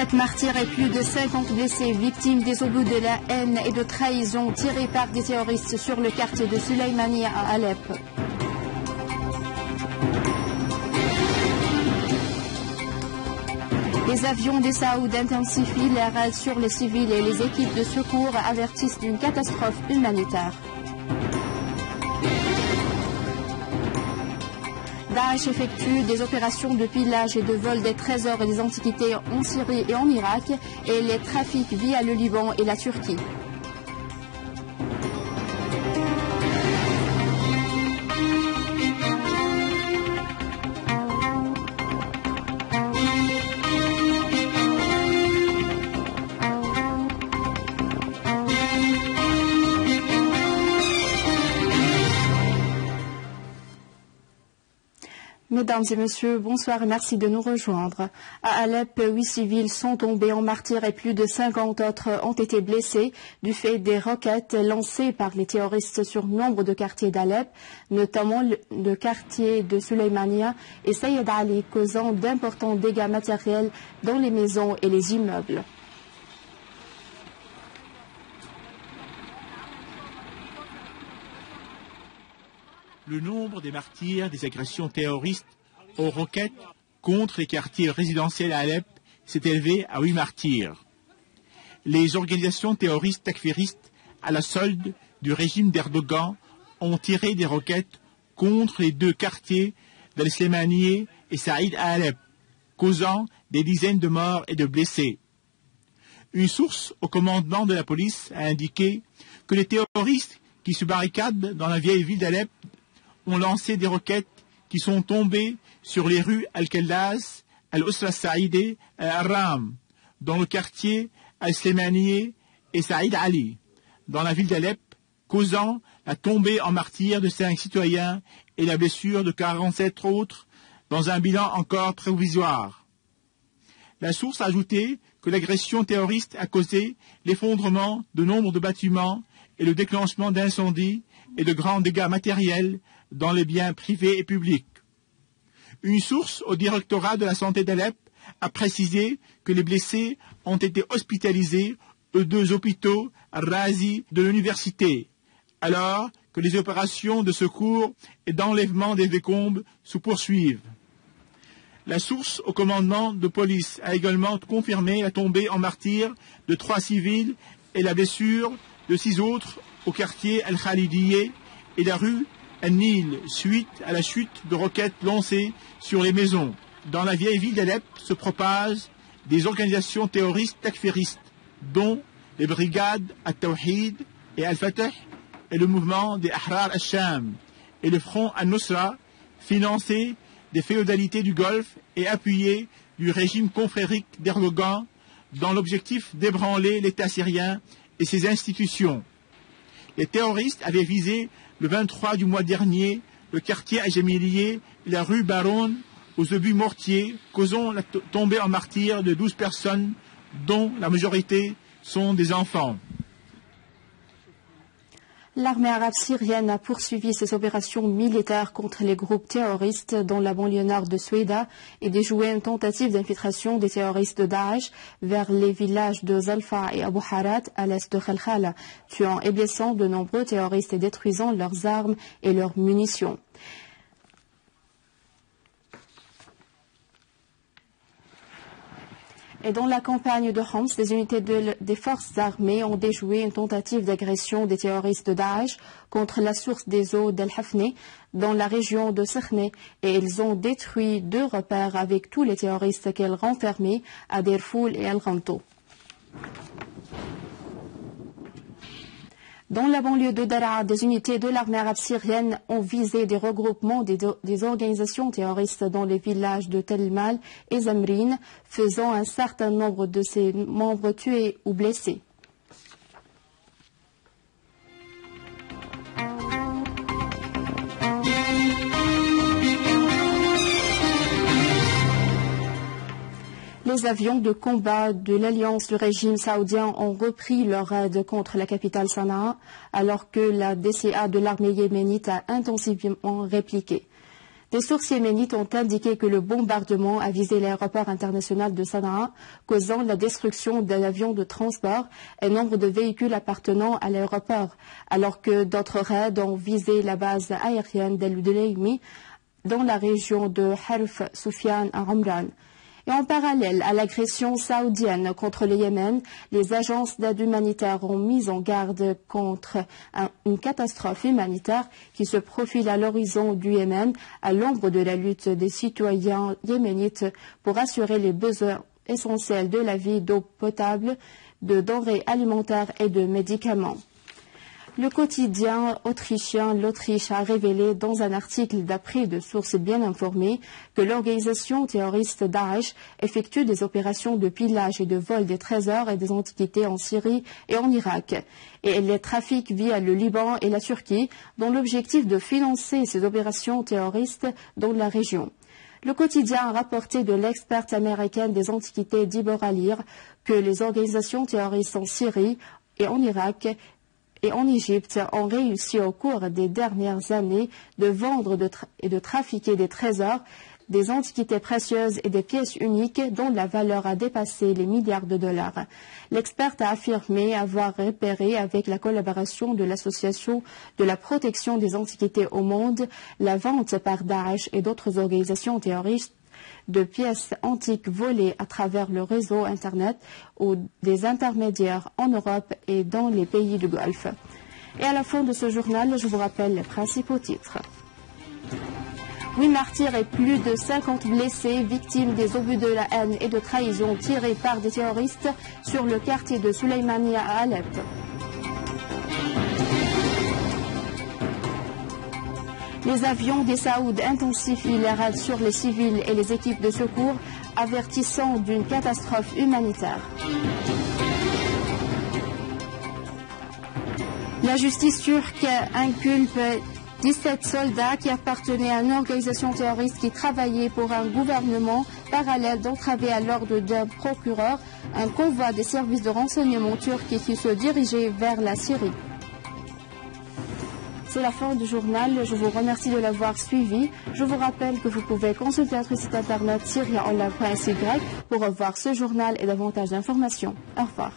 7 martyrs et plus de 50 blessés, victimes des obus de la haine et de trahison tirés par des terroristes sur le quartier de Sulaimani à Alep. Les avions des Saouds intensifient les raids sur les civils et les équipes de secours avertissent d'une catastrophe humanitaire. Daesh effectue des opérations de pillage et de vol des trésors et des antiquités en Syrie et en Irak et les trafics via le Liban et la Turquie. Mesdames et messieurs, bonsoir et merci de nous rejoindre. À Alep, 8 civils sont tombés en martyrs et plus de 50 autres ont été blessés du fait des roquettes lancées par les terroristes sur nombre de quartiers d'Alep, notamment le quartier de Sulaimania et Sayed Ali, causant d'importants dégâts matériels dans les maisons et les immeubles. Le nombre des martyrs des agressions terroristes aux roquettes contre les quartiers résidentiels à Alep s'est élevé à 8 martyrs. Les organisations terroristes takfiristes à la solde du régime d'Erdogan ont tiré des roquettes contre les 2 quartiers d'Al-Slimaniye et Saïd à Alep, causant des dizaines de morts et de blessés. Une source au commandement de la police a indiqué que les terroristes qui se barricadent dans la vieille ville d'Alep ont lancé des roquettes qui sont tombées sur les rues Al-Khallas, Al-Usra Saïde et Al-Ram, dans le quartier Al-Slimaniye et Saïd Ali, dans la ville d'Alep, causant la tombée en martyrs de 5 citoyens et la blessure de 47 autres, dans un bilan encore provisoire. La source a ajouté que l'agression terroriste a causé l'effondrement de nombre de bâtiments et le déclenchement d'incendies et de grands dégâts matériels dans les biens privés et publics. Une source au directorat de la santé d'Alep a précisé que les blessés ont été hospitalisés aux 2 hôpitaux Razi de l'université, alors que les opérations de secours et d'enlèvement des décombres se poursuivent. La source au commandement de police a également confirmé la tombée en martyrs de 3 civils et la blessure de 6 autres au quartier Al-Khalidiyeh et la rue Al-Nil suite à la chute de roquettes lancées sur les maisons. Dans la vieille ville d'Alep se propagent des organisations terroristes takfiristes, dont les brigades Al-Tawhid et Al-Fatah et le mouvement des Ahrar al-Sham et le front Al-Nusra, financé des féodalités du Golfe et appuyé du régime confrérique d'Erdogan dans l'objectif d'ébranler l'État syrien et ses institutions. Les terroristes avaient visé le 23 du mois dernier le quartier Ajamiliye et la rue Baron aux obus mortiers, causant la tombée en martyrs de 12 personnes, dont la majorité sont des enfants. L'armée arabe syrienne a poursuivi ses opérations militaires contre les groupes terroristes dans la banlieue nord de Soueida et déjoué une tentative d'infiltration des terroristes de Daesh vers les villages de Zalfa et Abu Harat à l'est de Khalkhala, tuant et blessant de nombreux terroristes et détruisant leurs armes et leurs munitions. Et dans la campagne de Homs, les unités des forces armées ont déjoué une tentative d'agression des terroristes de Daesh contre la source des eaux d'El-Hafni dans la région de Sirne et ils ont détruit 2 repères avec tous les terroristes qu'elles renfermaient à Derfoul et Al-Ghanto. Dans la banlieue de Daraa, des unités de l'armée arabe syrienne ont visé des regroupements des organisations terroristes dans les villages de Tel Mal et Zamrin, faisant un certain nombre de ses membres tués ou blessés. Les avions de combat de l'alliance du régime saoudien ont repris leur aide contre la capitale Sanaa, alors que la DCA de l'armée yéménite a intensivement répliqué. Des sources yéménites ont indiqué que le bombardement a visé l'aéroport international de Sanaa, causant la destruction d'un avion de transport et nombre de véhicules appartenant à l'aéroport, alors que d'autres raids ont visé la base aérienne d'El-Duleimi dans la région de Harf Soufiane à Omran. Et en parallèle à l'agression saoudienne contre le Yémen, les agences d'aide humanitaire ont mis en garde contre une catastrophe humanitaire qui se profile à l'horizon du Yémen à l'ombre de la lutte des citoyens yéménites pour assurer les besoins essentiels de la vie, d'eau potable, de denrées alimentaires et de médicaments. Le quotidien autrichien L'Autriche a révélé dans un article d'après de sources bien informées que l'organisation terroriste Daesh effectue des opérations de pillage et de vol des trésors et des antiquités en Syrie et en Irak. Et elle les trafique via le Liban et la Turquie, dont l'objectif de financer ces opérations terroristes dans la région. Le quotidien a rapporté de l'experte américaine des antiquités Deborah Lear que les organisations terroristes en Syrie et en Irak et en Égypte ont réussi au cours des dernières années de vendre et de trafiquer des trésors, des antiquités précieuses et des pièces uniques dont la valeur a dépassé les milliards de dollars. L'experte a affirmé avoir repéré avec la collaboration de l'Association de la protection des antiquités au monde la vente par Daesh et d'autres organisations terroristes de pièces antiques volées à travers le réseau Internet ou des intermédiaires en Europe et dans les pays du Golfe. Et à la fin de ce journal, je vous rappelle les principaux titres. 8 martyrs et plus de 50 blessés, victimes des obus de la haine et de trahison tirés par des terroristes sur le quartier de Suleymania à Alep. Les avions des Saouds intensifient les raids sur les civils et les équipes de secours, avertissant d'une catastrophe humanitaire. La justice turque inculpe 17 soldats qui appartenaient à une organisation terroriste qui travaillait pour un gouvernement parallèle d'entraver à l'ordre d'un procureur un convoi des services de renseignement turcs qui se dirigeait vers la Syrie. C'est la fin du journal. Je vous remercie de l'avoir suivi. Je vous rappelle que vous pouvez consulter notre site internet syriaonline.sy pour revoir ce journal et davantage d'informations. Au revoir.